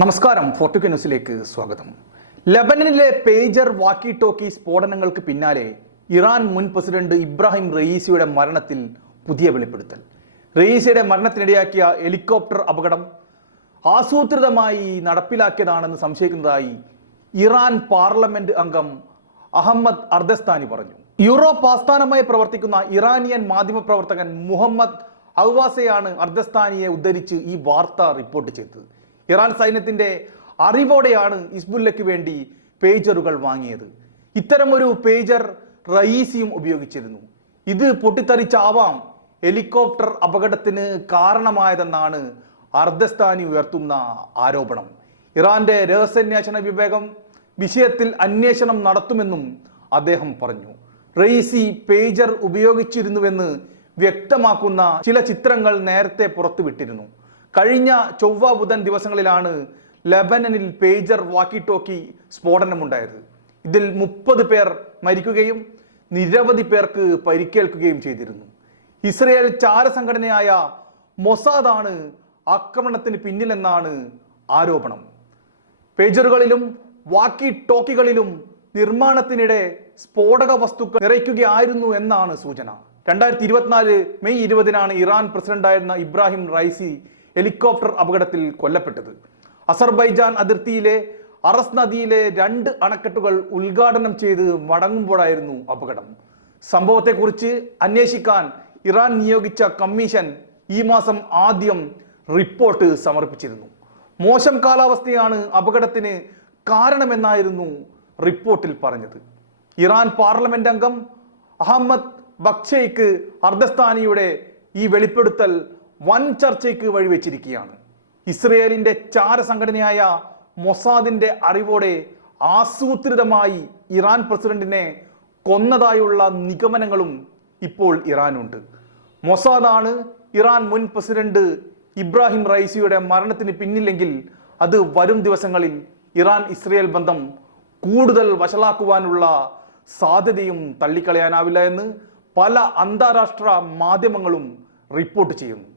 നമസ്കാരം ഫോർട്ടുക ന്യൂസിലേക്ക് സ്വാഗതം. ലബനനിലെ പേജർ വാക്കി ടോക്കി സ്ഫോടനങ്ങൾക്ക് പിന്നാലെ ഇറാൻ മുൻ പ്രസിഡന്റ് ഇബ്രാഹിം റയീസിയുടെ മരണത്തിൽ പുതിയ വെളിപ്പെടുത്തൽ. റയീസിയുടെ മരണത്തിനിടയാക്കിയ ഹെലികോപ്റ്റർ അപകടം ആസൂത്രിതമായി നടപ്പിലാക്കിയതാണെന്ന് സംശയിക്കുന്നതായി ഇറാൻ പാർലമെന്റ് അംഗം അഹമ്മദ് അർദസ്ഥാനി പറഞ്ഞു. യൂറോപ്പ് ആസ്ഥാനമായി പ്രവർത്തിക്കുന്ന ഇറാനിയൻ മാധ്യമപ്രവർത്തകൻ മുഹമ്മദ് ഔവാസയാണ് അർദസ്ഥാനിയെ ഉദ്ധരിച്ച് ഈ വാർത്ത റിപ്പോർട്ട് ചെയ്തത്. ഇറാൻ സൈന്യത്തിന്റെ അറിവോടെയാണ് ഇസ്ബുല്ലയ്ക്ക് വേണ്ടി പേജറുകൾ വാങ്ങിയത്. ഇത്തരമൊരു പേജർ റയീസിയും ഉപയോഗിച്ചിരുന്നു. ഇത് പൊട്ടിത്തെറിച്ചാവാം ഹെലികോപ്റ്റർ അപകടത്തിന് കാരണമായതെന്നാണ് അർദ്ധസ്ഥാനി ഉയർത്തുന്ന ആരോപണം. ഇറാന്റെ രഹസ്യാന്വേഷണ വിഭാഗം വിഷയത്തിൽ അന്വേഷണം നടത്തുമെന്നും അദ്ദേഹം പറഞ്ഞു. റെയ്സി പേജർ ഉപയോഗിച്ചിരുന്നുവെന്ന് വ്യക്തമാക്കുന്ന ചില ചിത്രങ്ങൾ നേരത്തെ പുറത്തുവിട്ടിരുന്നു. കഴിഞ്ഞ ചൊവ്വ ബുധൻ ദിവസങ്ങളിലാണ് ലബനനിൽ പേജർ വാക്കി ടോക്കി സ്ഫോടനമുണ്ടായത്. ഇതിൽ മുപ്പത് പേർ മരിക്കുകയും നിരവധി പേർക്ക് പരിക്കേൽക്കുകയും ചെയ്തിരുന്നു. ഇസ്രയേൽ ചാരസംഘടനയായ മൊസാദാണ് ആക്രമണത്തിന് പിന്നിലെന്നാണ് ആരോപണം. പേജറുകളിലും വാക്കി ടോക്കികളിലും നിർമ്മാണത്തിനിടെ സ്ഫോടക വസ്തുക്കൾ നിറയ്ക്കുകയായിരുന്നു എന്നാണ് സൂചന. രണ്ടായിരത്തി ഇരുപത്തിനാല് മെയ് ഇരുപതിനാണ് ഇറാൻ പ്രസിഡന്റായിരുന്ന ഇബ്രാഹിം റൈസി ഹെലികോപ്റ്റർ അപകടത്തിൽ കൊല്ലപ്പെട്ടത്. അസർബൈജാൻ അതിർത്തിയിലെ അറസ് നദിയിലെ രണ്ട് അണക്കെട്ടുകൾ ഉദ്ഘാടനം ചെയ്ത് മടങ്ങുമ്പോഴായിരുന്നു അപകടം. സംഭവത്തെക്കുറിച്ച് അന്വേഷിക്കാൻ ഇറാൻ നിയോഗിച്ച കമ്മീഷൻ ഈ മാസം ആദ്യം റിപ്പോർട്ട് സമർപ്പിച്ചിരുന്നു. മോശം കാലാവസ്ഥയാണ് അപകടത്തിന് കാരണമെന്നായിരുന്നു റിപ്പോർട്ടിൽ പറഞ്ഞത്. ഇറാൻ പാർലമെന്റ് അംഗം അഹമ്മദ് ബക്ഷയ്ക്ക് അർദ്ധസ്ഥാനിയുടെ ഈ വെളിപ്പെടുത്തൽ വൻ ചർച്ചയ്ക്ക് വഴിവെച്ചിരിക്കുകയാണ്. ഇസ്രയേലിന്റെ ചാരസംഘടനയായ മൊസാദിന്റെ അറിവോടെ ആസൂത്രിതമായി ഇറാൻ പ്രസിഡന്റിനെ കൊന്നതായുള്ള നിഗമനങ്ങളും ഇപ്പോൾ ഇറാനുണ്ട്. മൊസാദാണ് ഇറാൻ മുൻ പ്രസിഡന്റ് ഇബ്രാഹിം റൈസിയുടെ മരണത്തിന് പിന്നില്ലെങ്കിൽ അത് വരും ദിവസങ്ങളിൽ ഇറാൻ ഇസ്രയേൽ ബന്ധം കൂടുതൽ വഷളാക്കുവാനുള്ള സാധ്യതയും തള്ളിക്കളയാനാവില്ല എന്ന് പല അന്താരാഷ്ട്ര മാധ്യമങ്ങളും റിപ്പോർട്ട് ചെയ്യുന്നു.